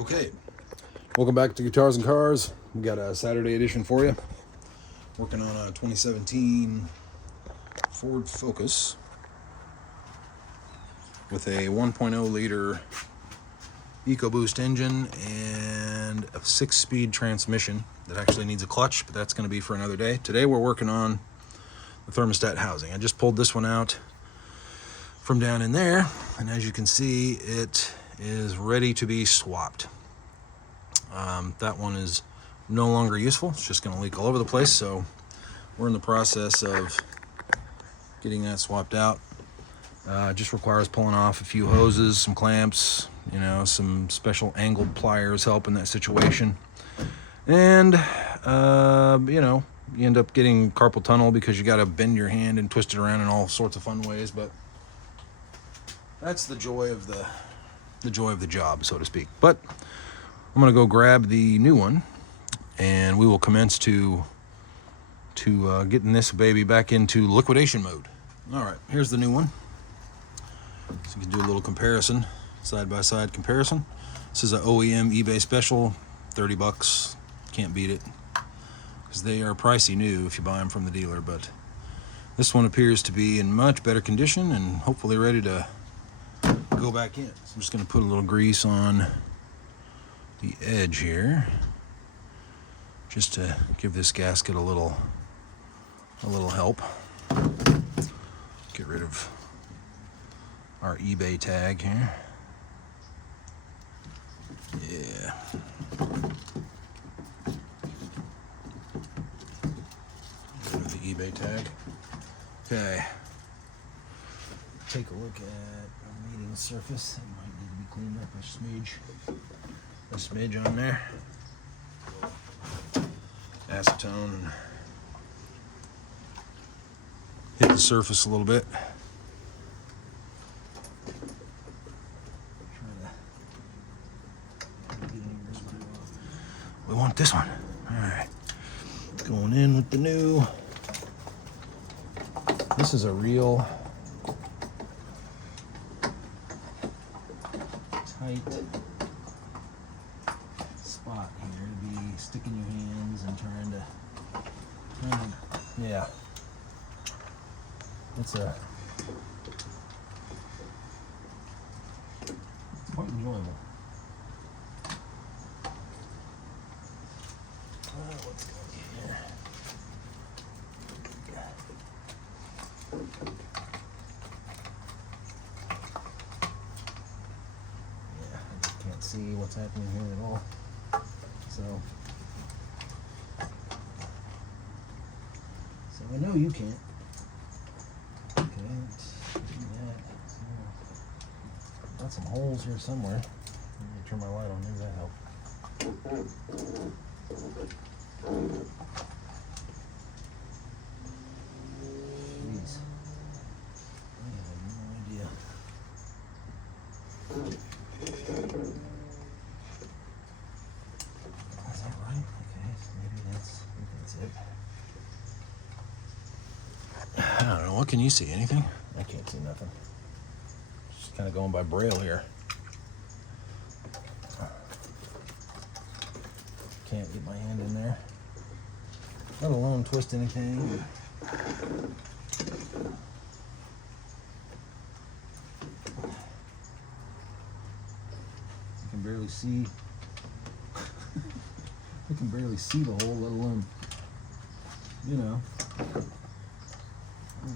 Okay, welcome back to Guitars and Cars. We got a Saturday edition for you. Working on a 2017 Ford Focus with a 1.0 liter EcoBoost engine and a 6-speed transmission that actually needs a clutch, but that's going to be for another day. Today we're working on the thermostat housing. I just pulled this one out from down in there, and as you can see, it is ready to be swapped. That one is no longer useful. It's just going to leak all over the place, so we're in the process of getting that swapped out. It just requires pulling off a few hoses, some clamps, some special angled pliers help in that situation. And, you end up getting carpal tunnel because you got to bend your hand and twist it around in all sorts of fun ways, but that's the joy of the job, so to speak. But I'm going to go grab the new one, and we will commence to getting this baby back into liquidation mode. All right, here's the new one. So you can do a little comparison, side-by-side comparison. This is an OEM eBay special, 30 bucks. Can't beat it, because they are pricey new if you buy them from the dealer, but this one appears to be in much better condition and hopefully ready to go back in. So I'm just going to put a little grease on the edge here, just to give this gasket a little help. Get rid of our eBay tag here. Yeah. Get rid of the eBay tag. Okay. Take a look at our mating surface. It might need to be cleaned up a smidge on there. Acetone. Hit the surface a little bit. We want this one. Alright. Going in with the new. This is a real tight spot here to be sticking your hands and trying to yeah. It's quite enjoyable. What's going here? Yeah, I just can't see what's happening here at all. So I know you can't. Got some holes here somewhere. Let me turn my light on. Maybe that helps. Jeez. I have no idea. Is that right? Okay, so maybe that's it. I don't know. What can you see? Anything? I can't see nothing. Just kind of going by braille here. Can't get my hand in there, let alone twist anything. You can barely see. You can barely see the hole, let alone,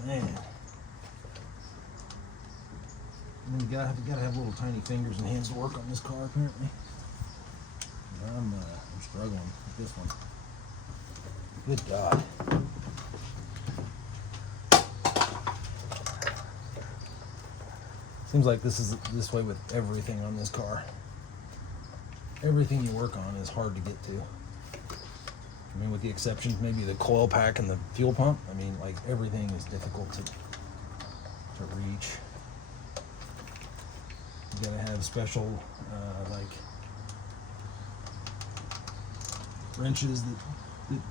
man. You gotta have little tiny fingers and hands to work on this car, apparently. I'm struggling with this one. Good God. Seems like this is this way with everything on this car. Everything you work on is hard to get to. I mean, with the exception maybe the coil pack and the fuel pump. I mean, like, everything is difficult to reach. You gotta have special like wrenches that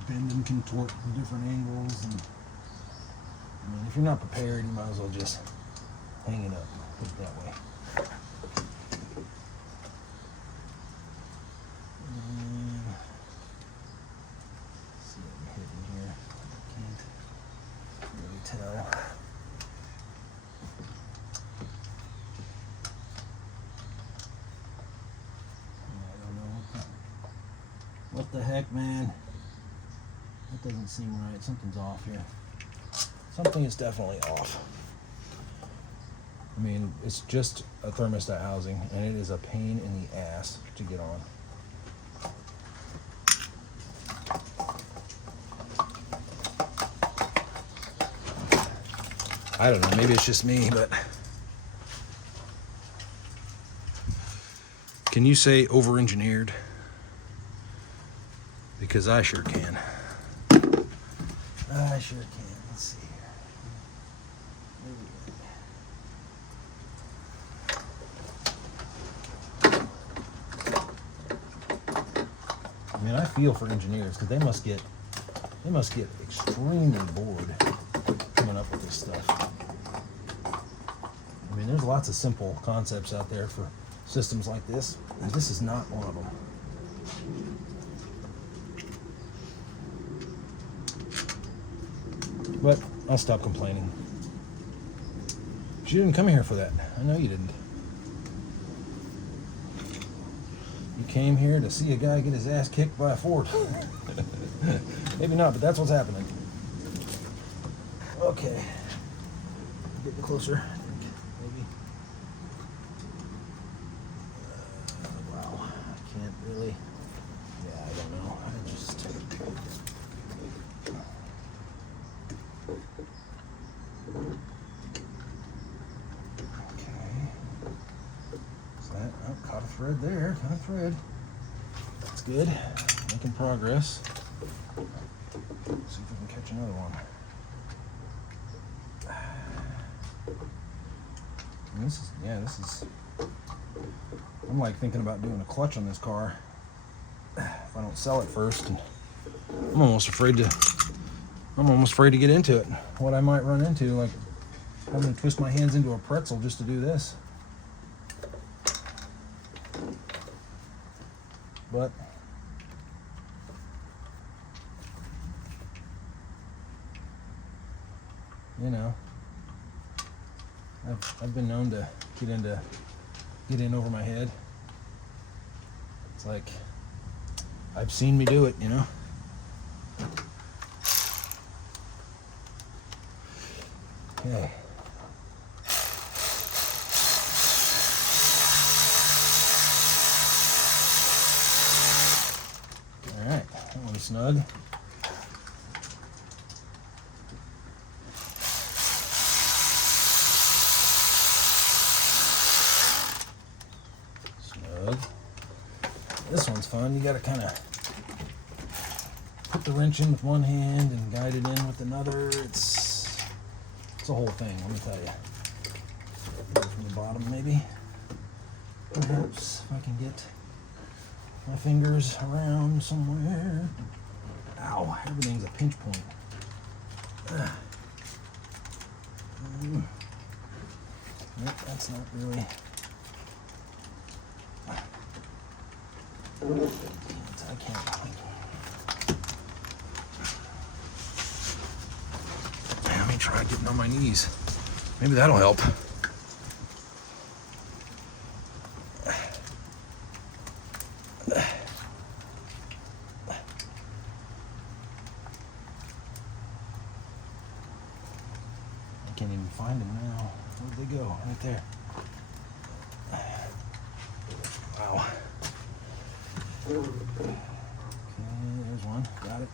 bend and contort in different angles, and I mean, if you're not prepared, you might as well just hang it up, put it that way. What the heck, man? That doesn't seem right. Something's off here. Something is definitely off. I mean, it's just a thermostat housing, and it is a pain in the ass to get on. I don't know, maybe it's just me, but can you say over-engineered? Because I sure can. I sure can. Let's see here. I mean, I feel for engineers because they must get extremely bored coming up with this stuff. I mean, there's lots of simple concepts out there for systems like this, and this is not one of them. But I'll stop complaining. But you didn't come here for that. I know you didn't. You came here to see a guy get his ass kicked by a Ford. Maybe not, but that's what's happening. Okay. Getting closer, I think. Maybe. Wow. I can't really. Yeah, I don't know. I just. Okay. Is that? Oh, caught a thread there. Caught a thread. That's good. Making progress. Let's see if we can catch another one. And this is. I'm like thinking about doing a clutch on this car. If I don't sell it first, and I'm almost afraid to get into it. What I might run into, like having to twist my hands into a pretzel just to do this. But you know, I've been known to get in over my head. It's like I've seen me do it, you know. Okay. All right, that one's snug. This one's fun. You got to kind of put the wrench in with one hand and guide it in with another. It's a whole thing, let me tell you. Go from the bottom, maybe. Perhaps if I can get my fingers around somewhere. Ow! Everything's a pinch point. Nope, that's not really. I can't. Let me try getting on my knees. Maybe that'll help. I can't even find them now. Where'd they go? Right there. Wow. Okay, there's one. Got it.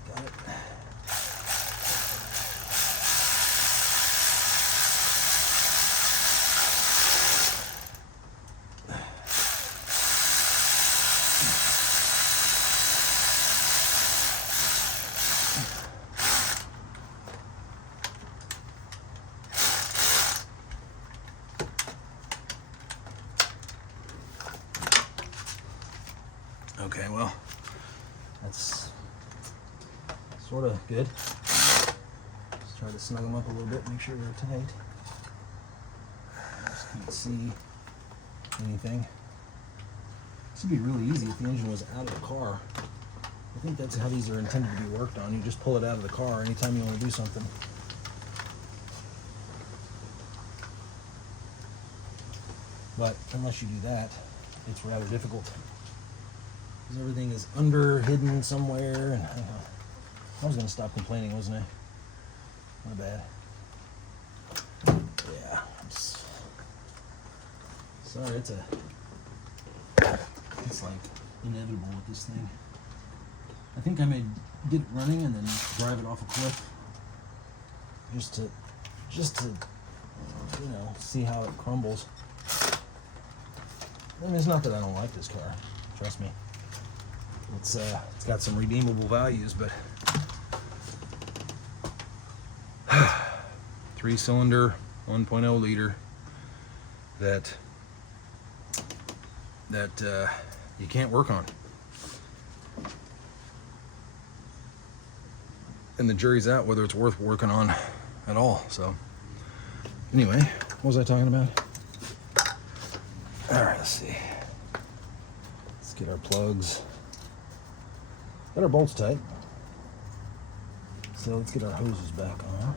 Okay, well, that's sort of good. Just try to snug them up a little bit, make sure they're tight. Just can't see anything. This would be really easy if the engine was out of the car. I think that's how these are intended to be worked on. You just pull it out of the car anytime you want to do something. But unless you do that, it's rather difficult. because everything is hidden somewhere. And I was going to stop complaining, wasn't I? My bad. Yeah. Sorry, it's like inevitable with this thing. I think I may get it running and then drive it off a cliff just to see how it crumbles. I mean, it's not that I don't like this car. Trust me. It's got some redeemable values, but 3-cylinder, 1.0 liter that you can't work on. And the jury's out whether it's worth working on at all. So anyway, what was I talking about? All right, let's see. Let's get our plugs. Got our bolts tight. So let's get our hoses back on.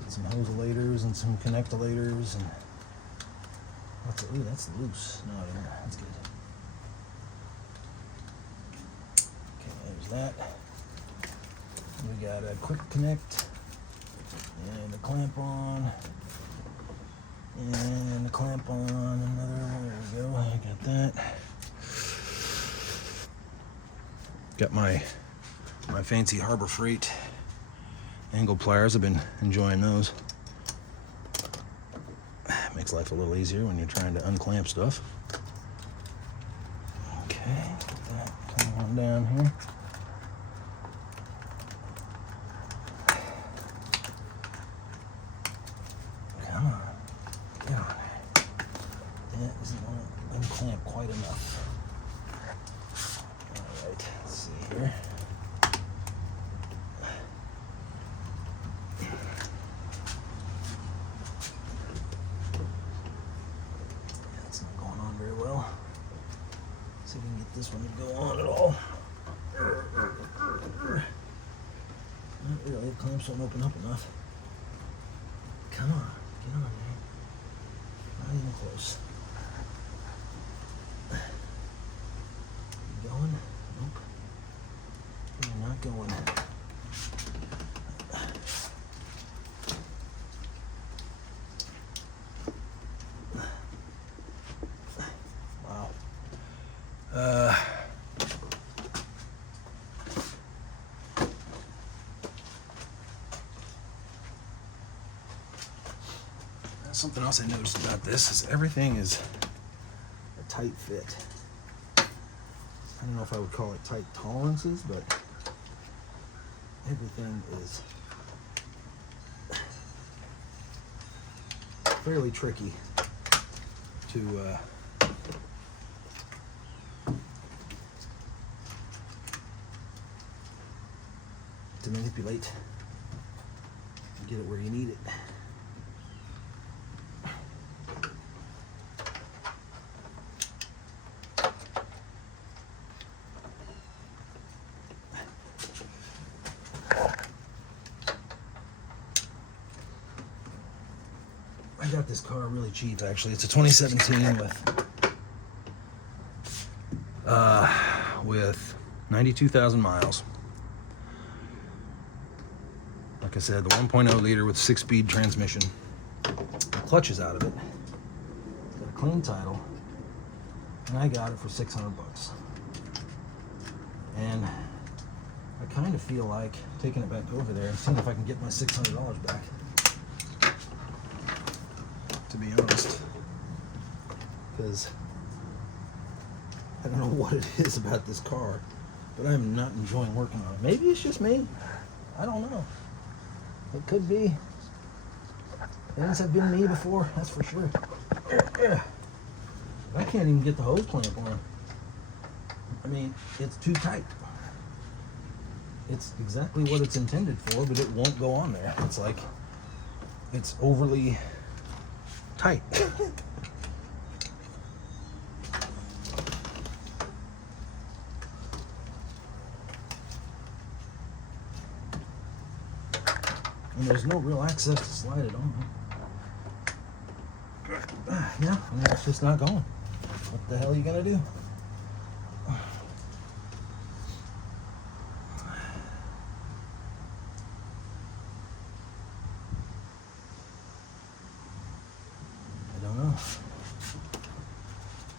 Get some hoselators and some connectolators and ooh, that's loose. No, that's good. Okay, there's that. We got a quick connect and a clamp on and a clamp on another one. There we go. I got that. Got my fancy Harbor Freight angle pliers. I've been enjoying those. Makes life a little easier when you're trying to unclamp stuff. Okay, get that coming on down here. Come on, get on there. That isn't going to unclamp quite enough. All right, let's see here. See if we can get this one to go on at all. Not really, the clamps don't open up enough. Come on, get on there. Not even close. You going? Nope. You're not going. Something else I noticed about this is everything is a tight fit. I don't know if I would call it tight tolerances, but everything is fairly tricky to manipulate and get it where you need it. I got this car really cheap, actually. It's a 2017 with 92,000 miles. Like I said, the 1.0 liter with 6-speed transmission. The clutch is out of it. It's got a clean title, and I got it for $600. And I kind of feel like taking it back over there and seeing if I can get my $600 back. To be honest, because I don't know what it is about this car, but I'm not enjoying working on it. Maybe it's just me. I don't know. It could be. Things have been me before, that's for sure. I can't even get the hose clamp on. I mean, it's too tight. It's exactly what it's intended for, but it won't go on there. It's like, it's overly tight. And there's no real access to slide it on. Yeah, I mean, it's just not going. What the hell are you gonna do?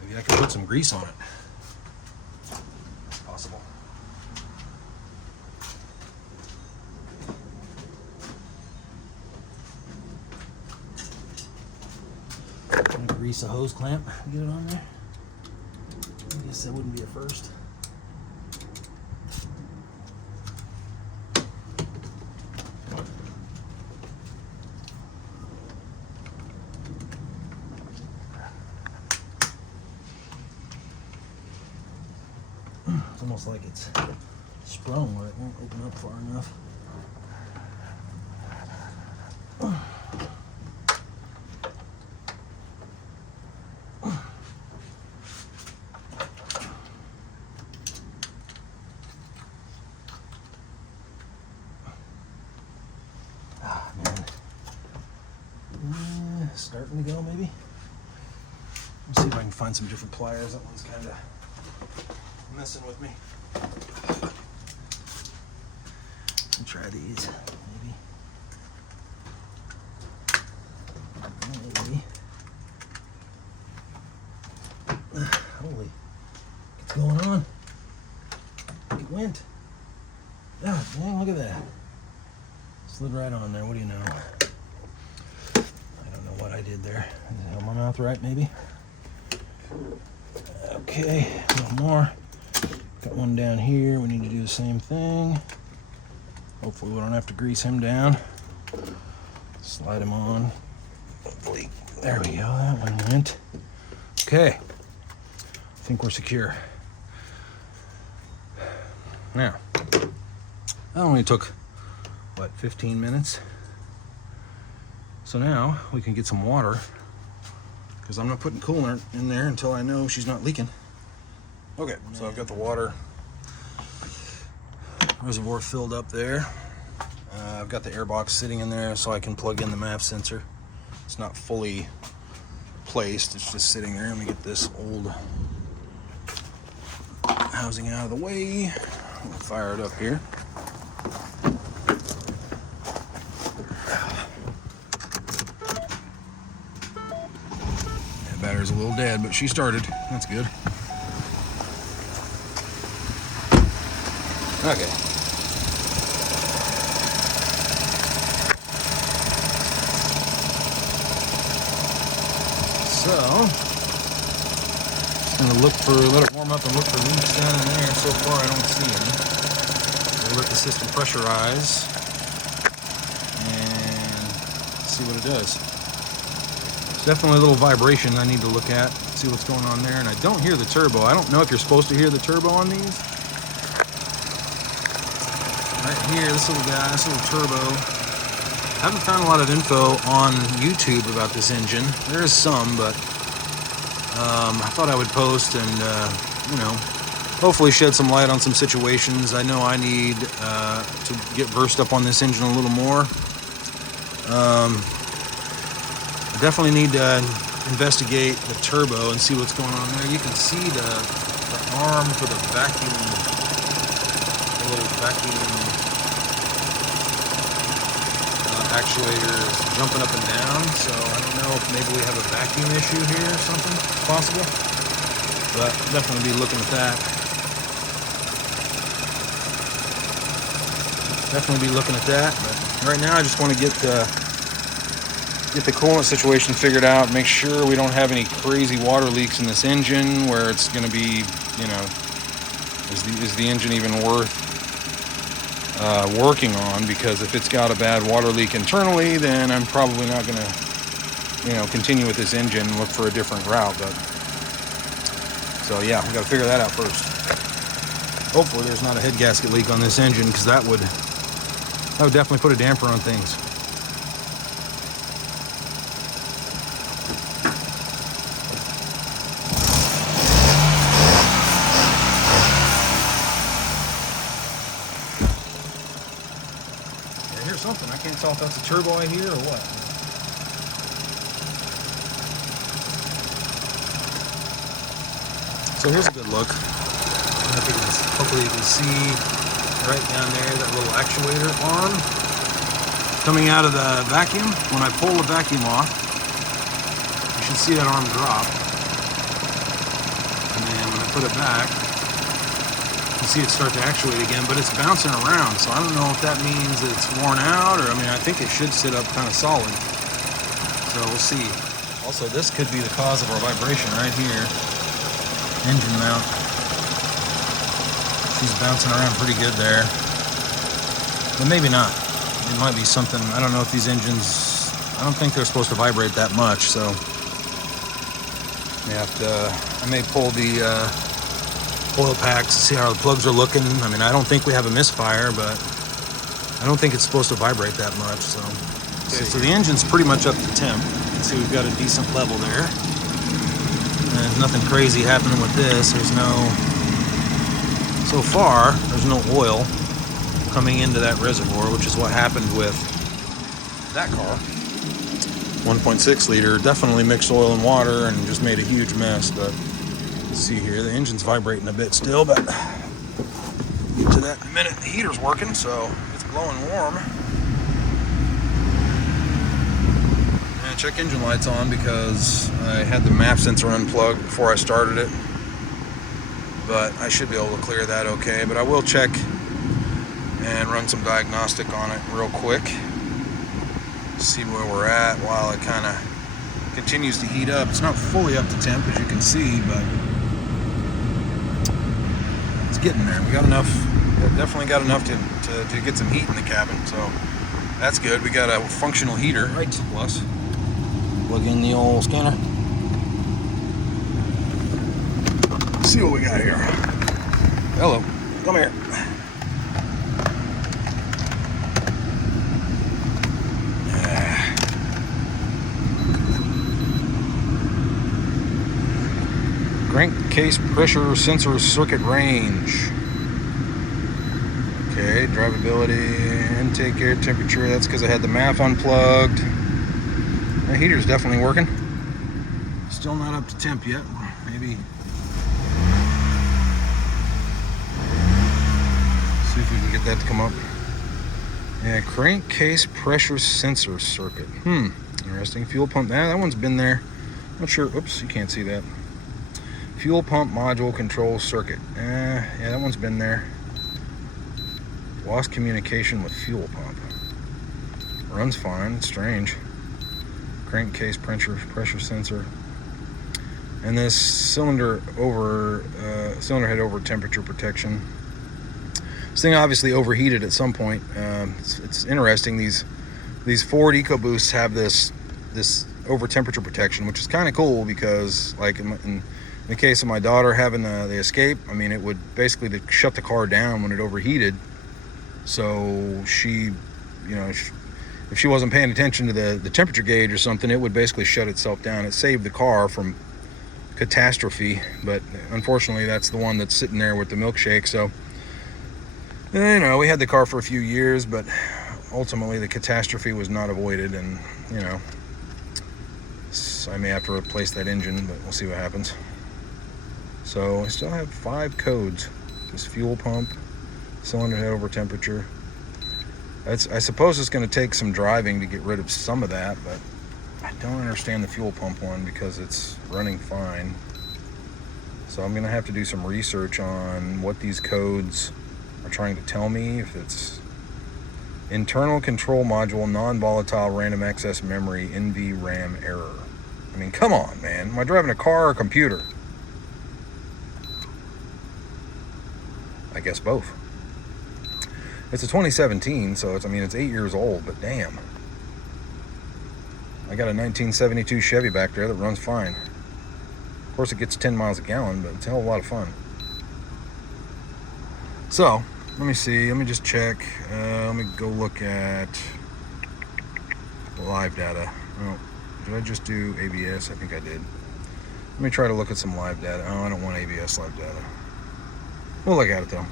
Maybe I can put some grease on it. It's possible. I'm gonna grease a hose clamp, get it on there. I guess that wouldn't be a first. It's almost like it's sprung where it won't open up far enough. Ah, man. Starting to go, maybe? Let's see if I can find some different pliers. That one's kind of messing with me. I'll try these, maybe. Maybe. Holy, what's going on? It went. Oh, dang, look at that. Slid right on there. What do you know? I don't know what I did there. Held my mouth right, maybe? Okay, a little more. Got one down here. We need to do the same thing. Hopefully we don't have to grease him down. Slide him on. Hopefully, there we go. That one went. Okay, I think we're secure. Now, that only took, what, 15 minutes? So now we can get some water, because I'm not putting coolant in there until I know she's not leaking. Okay, so I've got the water reservoir filled up there. I've got the air box sitting in there so I can plug in the MAP sensor. It's not fully placed, it's just sitting there. Let me get this old housing out of the way. We'll fire it up here. Yeah, battery's a little dead, but she started. That's good. Okay. So, just gonna let it warm up and look for leaks down in there. So far, I don't see any. We'll let the system pressurize and see what it does. It's definitely a little vibration I need to look at, see what's going on there. And I don't hear the turbo. I don't know if you're supposed to hear the turbo on these. Right here, this little guy, this little turbo. I haven't found a lot of info on YouTube about this engine. There is some, but I thought I would post and, hopefully shed some light on some situations. I know I need to get versed up on this engine a little more. I definitely need to investigate the turbo and see what's going on there. You can see the arm for the vacuum, the little vacuum actuator is jumping up and down, so I don't know if maybe we have a vacuum issue here or something. It's possible, but definitely be looking at that. Definitely be looking at that, but right now I just want to get the coolant situation figured out, make sure we don't have any crazy water leaks in this engine where it's going to be, is the engine even worth working on? Because if it's got a bad water leak internally, then I'm probably not going to, continue with this engine and look for a different route. But so yeah, we got to figure that out first. Hopefully there's not a head gasket leak on this engine, because that would definitely put a damper on things. I hear something. I can't tell if that's a turbo I hear or what. So here's a good look. Hopefully you can see right down there that little actuator arm coming out of the vacuum. When I pull the vacuum off, you should see that arm drop. put it back. You see it start to actuate again, but it's bouncing around, so I don't know if that means that it's worn out, or I mean, I think it should sit up kind of solid. So we'll see. Also, this could be the cause of our vibration right here. Engine mount. She's bouncing around pretty good there. But maybe not. It might be something, I don't know if these engines, I don't think they're supposed to vibrate that much, so I may pull the oil packs to see how the plugs are looking. I mean, I don't think we have a misfire, but I don't think it's supposed to vibrate that much, so. Okay, so the engine's pretty much up to temp. You can see we've got a decent level there. And there's nothing crazy happening with this. So far, there's no oil coming into that reservoir, which is what happened with that car. 1.6 liter, definitely mixed oil and water and just made a huge mess. But let's see here, the engine's vibrating a bit still, but get to that in a minute. The heater's working, so it's blowing warm. And check engine lights on because I had the MAP sensor unplugged before I started it, but I should be able to clear that okay. But I will check and run some diagnostic on it real quick, see where we're at while it kind of continues to heat up. It's not fully up to temp, as you can see, but it's getting there. We got enough, definitely got enough to get some heat in the cabin, so that's good. We got a functional heater, right? Plus, plug in the old scanner. Let's see what we got here. Hello, come here. Crankcase pressure sensor circuit range. Okay, drivability, intake air temperature. That's because I had the MAF unplugged. The heater's definitely working. Still not up to temp yet. Maybe. See if we can get that to come up. Yeah, crankcase pressure sensor circuit. Interesting. Fuel pump. That one's been there. Not sure. Oops, you can't see that. Fuel pump module control circuit. Yeah, that one's been there. Lost communication with fuel pump. Runs fine. It's strange. Crankcase pressure sensor. And this cylinder head over temperature protection. This thing obviously overheated at some point. It's interesting. These Ford EcoBoosts have this over temperature protection, which is kind of cool because, like in the case of my daughter having the Escape, I mean, it would basically shut the car down when it overheated. So she, if she wasn't paying attention to the temperature gauge or something, it would basically shut itself down. It saved the car from catastrophe, but unfortunately that's the one that's sitting there with the milkshake. So, we had the car for a few years, but ultimately the catastrophe was not avoided, and so I may have to replace that engine, but we'll see what happens. So I still have 5 codes. This fuel pump, cylinder head over temperature. I suppose it's going to take some driving to get rid of some of that, but I don't understand the fuel pump one because it's running fine. So I'm going to have to do some research on what these codes are trying to tell me. If it's internal control module, non-volatile random access memory, NVRAM error. I mean, come on, man. Am I driving a car or a computer? I guess both. It's a 2017, so it's 8 years old, but damn. I got a 1972 Chevy back there that runs fine. Of course, it gets 10 miles a gallon, but it's a hell of a lot of fun. So, let me see. Let me just check. Let me go look at live data. Oh, did I just do ABS? I think I did. Let me try to look at some live data. Oh, I don't want ABS live data. We'll look at it though.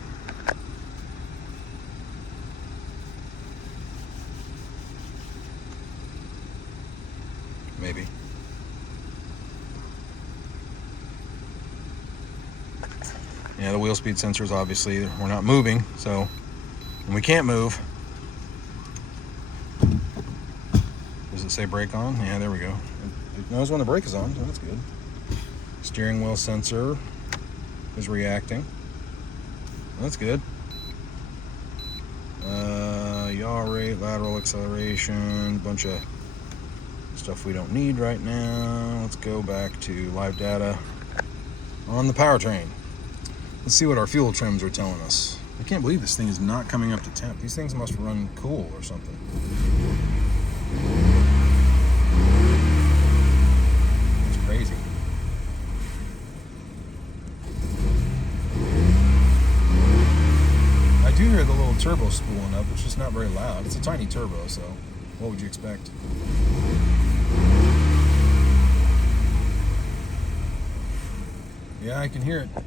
Maybe. Yeah, the wheel speed sensors, obviously, we're not moving, so when we can't move. Does it say brake on? Yeah, there we go. It knows when the brake is on, so that's good. Steering wheel sensor. is reacting. That's good. Yaw rate, lateral acceleration, bunch of stuff we don't need right now. Let's go back to live data on the powertrain. Let's see what our fuel trims are telling us. I can't believe this thing is not coming up to temp. These things must run cool or something. It's crazy. I do hear the little turbo spooling up. It's just not very loud. It's a tiny turbo, so what would you expect? Yeah, I can hear it. You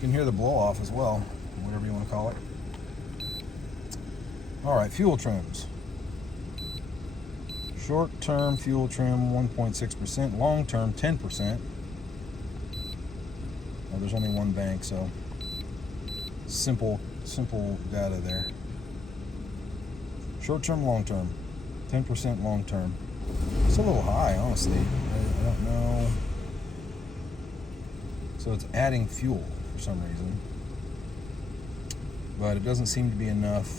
can hear the blow off as well, whatever you want to call it. All right, fuel trims. Short-term fuel trim 1.6%, long-term 10%. Well, there's only one bank, so simple data there. Short-term, long-term, 10% long-term. It's a little high, honestly. I don't know. So it's adding fuel for some reason, but it doesn't seem to be enough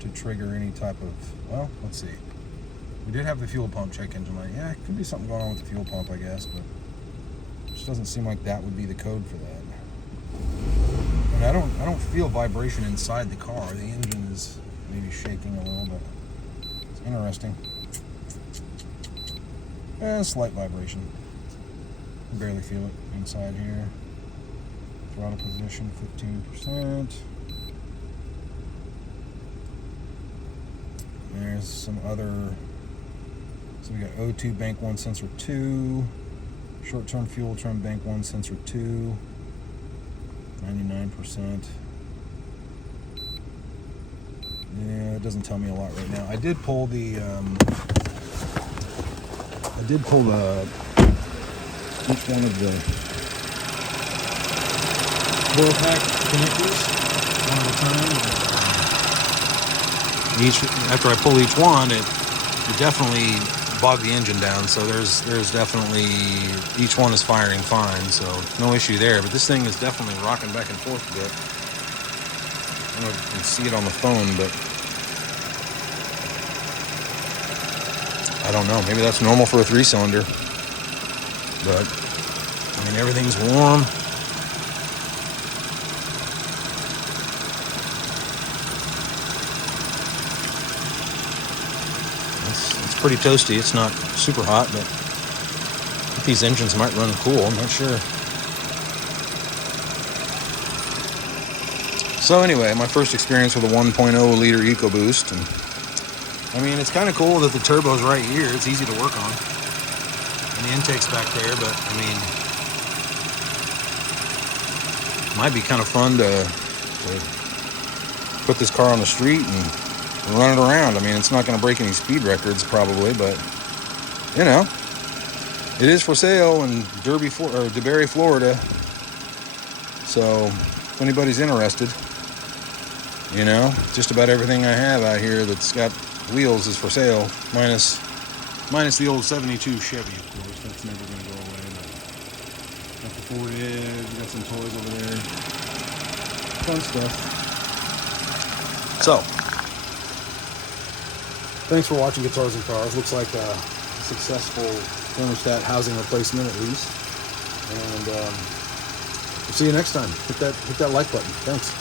to trigger any type of, well, let's see. We did have the fuel pump check engine light. Yeah, it could be something going on with the fuel pump, I guess, but it just doesn't seem like that would be the code for that. And I don't feel vibration inside the car. The engine is maybe shaking a little, but it's interesting. Yeah, slight vibration. I barely feel it inside here. Throttle position 15%. There's some other. So we got O2 bank 1 sensor 2, short-term fuel trim bank 1 sensor 2, 99%. Yeah, it doesn't tell me a lot right now. I did pull the each one of the coil pack connectors one at a time. After I pull each one, it definitely bogged the engine down. So there's definitely, each one is firing fine, so no issue there. But this thing is definitely rocking back and forth a bit. I don't know if you can see it on the phone, but I don't know. Maybe that's normal for a 3-cylinder. But I mean, everything's warm. It's pretty toasty. It's not super hot, but I think these engines might run cool. I'm not sure. So anyway, my first experience with a 1.0 liter EcoBoost, and I mean, it's kind of cool that the turbo's right here. It's easy to work on, and the intake's back there. But I mean, it might be kind of fun to put this car on the street and run it around. I mean, it's not going to break any speed records probably, but you know, it is for sale in DeBary, Florida. So if anybody's interested, you know, just about everything I have out here that's got wheels is for sale, minus the old 72 Chevy, of course. That's never going to go away. But got the Ford Edge, got some toys over there, fun stuff. So thanks for watching Guitars and Cars. Looks like a successful thermostat housing replacement at least. And we'll see you next time. Hit that like button. Thanks.